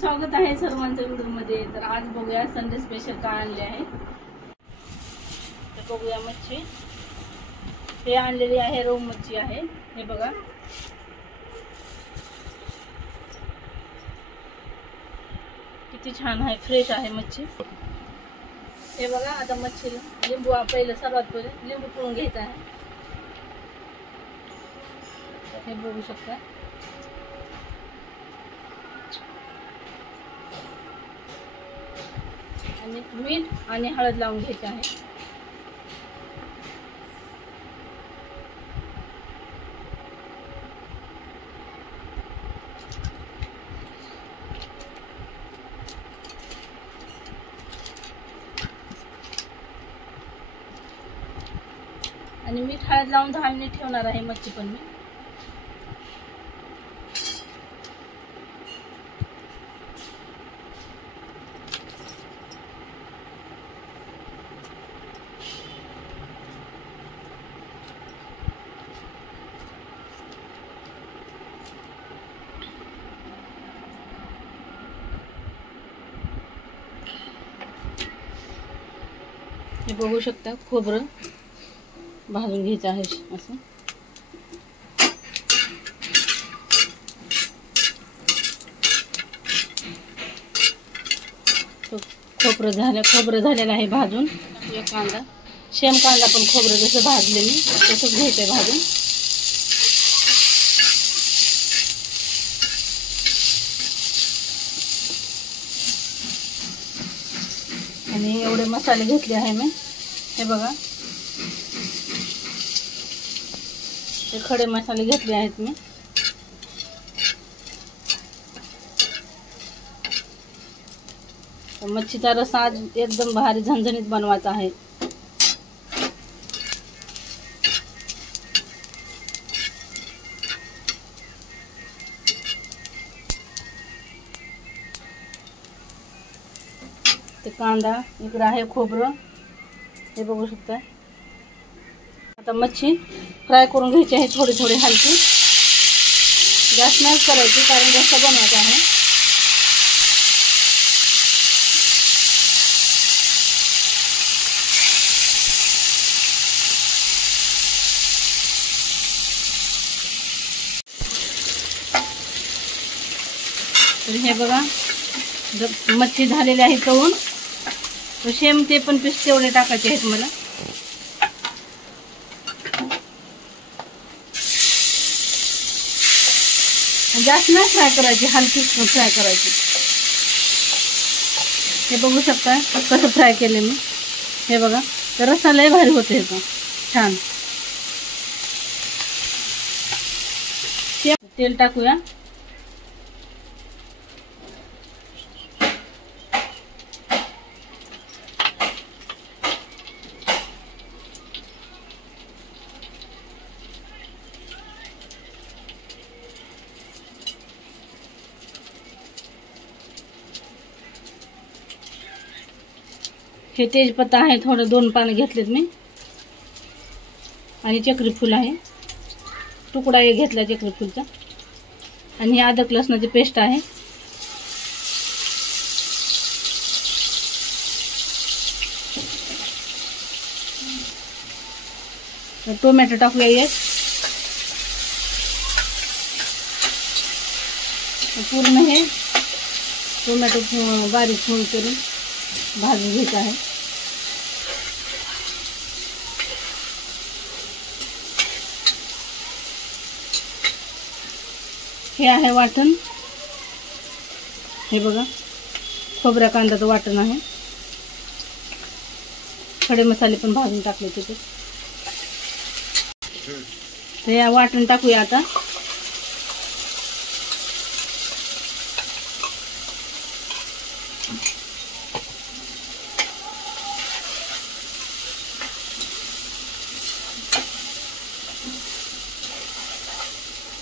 स्वागत आहे सर्वांचं व्हिडिओमध्ये। तर आज बघूया संडे स्पेशल काय आणले आहे। तर बघूया मच्छी, हे आणलेली आहे रोहू मच्छी आहे। हे बघा किती छान आहे, फ्रेश आहे मच्छी। हे बघा आता मच्छी लिंबू पहिलं सर्वात पहिले लिंबू पिळून घ्यायचं आहे। हे बघू शकता आणि मीठ आणि हळद लावून घ्यायचे आहे। आणि मीठ हळद लावून 10 मिनिट ठेवणार आहे मच्छी पण मी। हे बघू शकता खोबरं भाजून घ्यायचं आहे असं। खोबरं झालेलं आहे भाजून। एक कांदा, शेम कांदा पण खोबरं जसं भाजले मी तसंच घ्यायचंय भाजून। आणि एवढे मसाले घेतले आहे मी। हे बघा हे खडे मसाले घेतले आहेत मी। मच्छीचा रस्सा आज एकदम भारी झणझणीत बनवायचा आहे। ते कांदा इकडे आहे, खोबरं हे बघू शकता। आता मच्छी फ्राय करून घ्यायची आहे थोडी थोडी हलकी, गॅस नाही करायची कारण रस्सा बनवायचा आहे। तर हे बघा मच्छी झालेली आहे तळून, तर शेम ते पण पीस तेवढे टाकायचे आहेत मला। जास्त नाही फ्राय करायची, हलकी फ्राय करायची। हे बघू शकता कसं फ्राय केले मी। हे बघा तर रस्सा लय भारी होते ह्याचा छान। तेल टाकूया। हे तेजपत्ता आहे थोडं, 2 पानं घेतलेत मी। आणि चक्री फूल आहे, तुकडा एक घेतला चक्री फूलचा। आणि ही अद्रक लसणाची पेस्ट आहे। टोमॅटो टाकूया एक, पूर्ण हे टोमॅटो बारीक फोड करून भाजून घ्यायचं आहे। हे आहे वाटण, हे बघा खोबऱ्या कांद्याचं वाटण आहे। खडे मसाले पण भाजून टाकले तिथे। तर या वाटण टाकूया आता।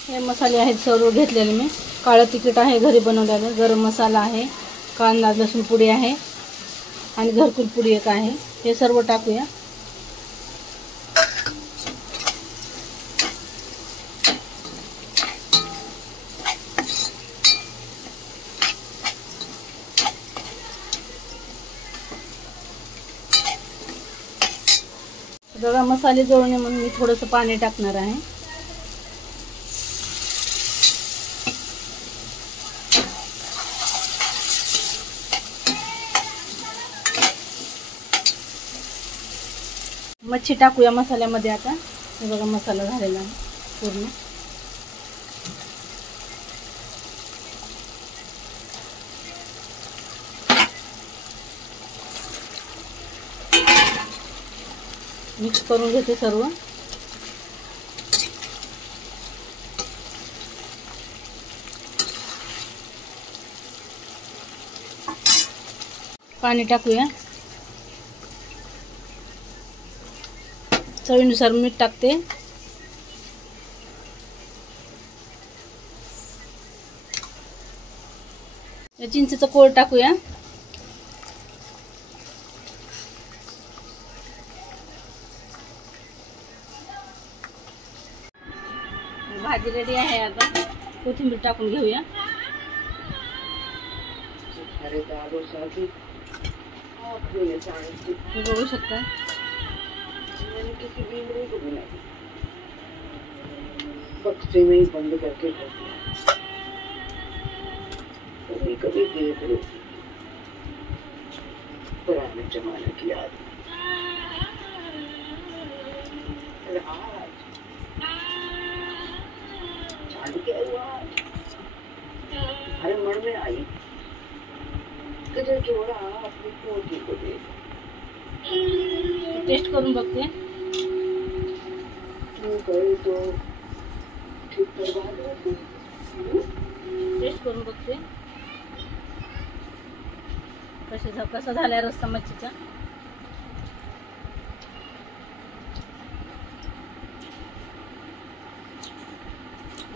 हे मसाले आहेत सर्व घेतलेले मी। काळं तिखट आहे घरी बनवलेलं, गरम मसाला आहे, कांदा लसूण पुडी आहे आणि घरकुल पुडी एक आहे। हे सर्व टाकूया। बघा मसाले जळू नये म्हणून मी थोडंसं पाणी टाकणार आहे. मच्छी टाकूया मसाल्यामध्ये आता. हे बघा मसाला झालेला आहे पूर्ण. मिक्स करून घेते सर्व. पाणी टाकूया. चवीनुसार मीठ टाकते. चिंचेचं कोळ टाकूया. भाजी रेडी आहे. आता कोथिंबीर टाकून घेऊया. बघू शकता बक्से में ही बंद करके कभी कभी देख लो पुराने जमाने की याद. क्या हुआ? हमारे मन में आई कि जोड़ा अपनी पोती को दे. टेस्ट करून बघते. गए तो ठीक करवा दो. टेस्ट करून बघते कसा झालाय रस्सा मच्छीचा.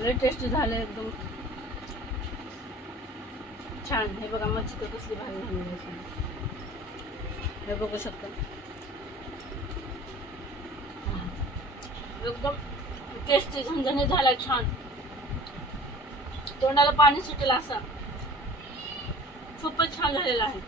लय टेस्टी झालं एकदम छान. हे बघा मच्छी तर कसली भारी झाली आहे. हे बघू शकता एकदम टेस्टी झणझणीत झाला. छान तोंडाला पाणी सुटेल असा खूपच छान झालेला आहे.